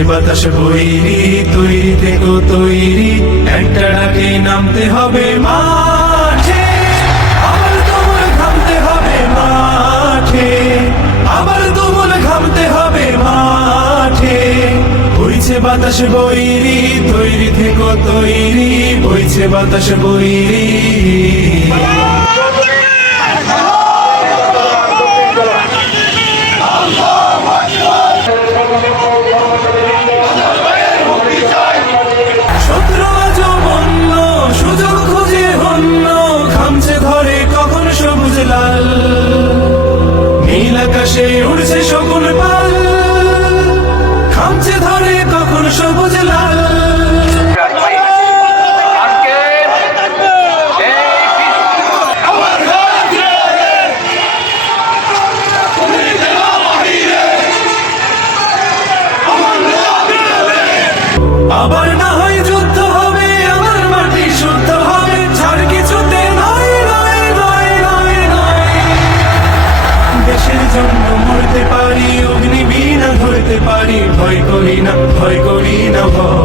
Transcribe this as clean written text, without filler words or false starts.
বইছে বাতাস বৈরি, তৈরি থেকো তৈরি, একটা ডাকে নামতে হবে মাঠে, আবার তোমার ঘামতে হবে মাঠে, আবার তোমার ঘামতে হবে মাঠে। বইছে বাতাস বৈরি, তৈরি থেকো তৈরি, বইছে বাতাস বৈরি। শত্রু আজও বন্য, সুযোগ খুঁজে হন্য, খামছে ধরে কখন সবুজ লাল, নীল আকাশে উড়ছে শকুন পাল, খামছে ধরে কখন সবুজ লাল। আবার না হয় যুদ্ধ হবে, আমার মাটি শুদ্ধ হবে, ছাড় কিছুতে নয় নয় নয় নয় নয়। দেশের জন্য মরতে পারি, অগ্নি বিনা ধরতে পারি, ভয় করি না ভয় করি না ভয়।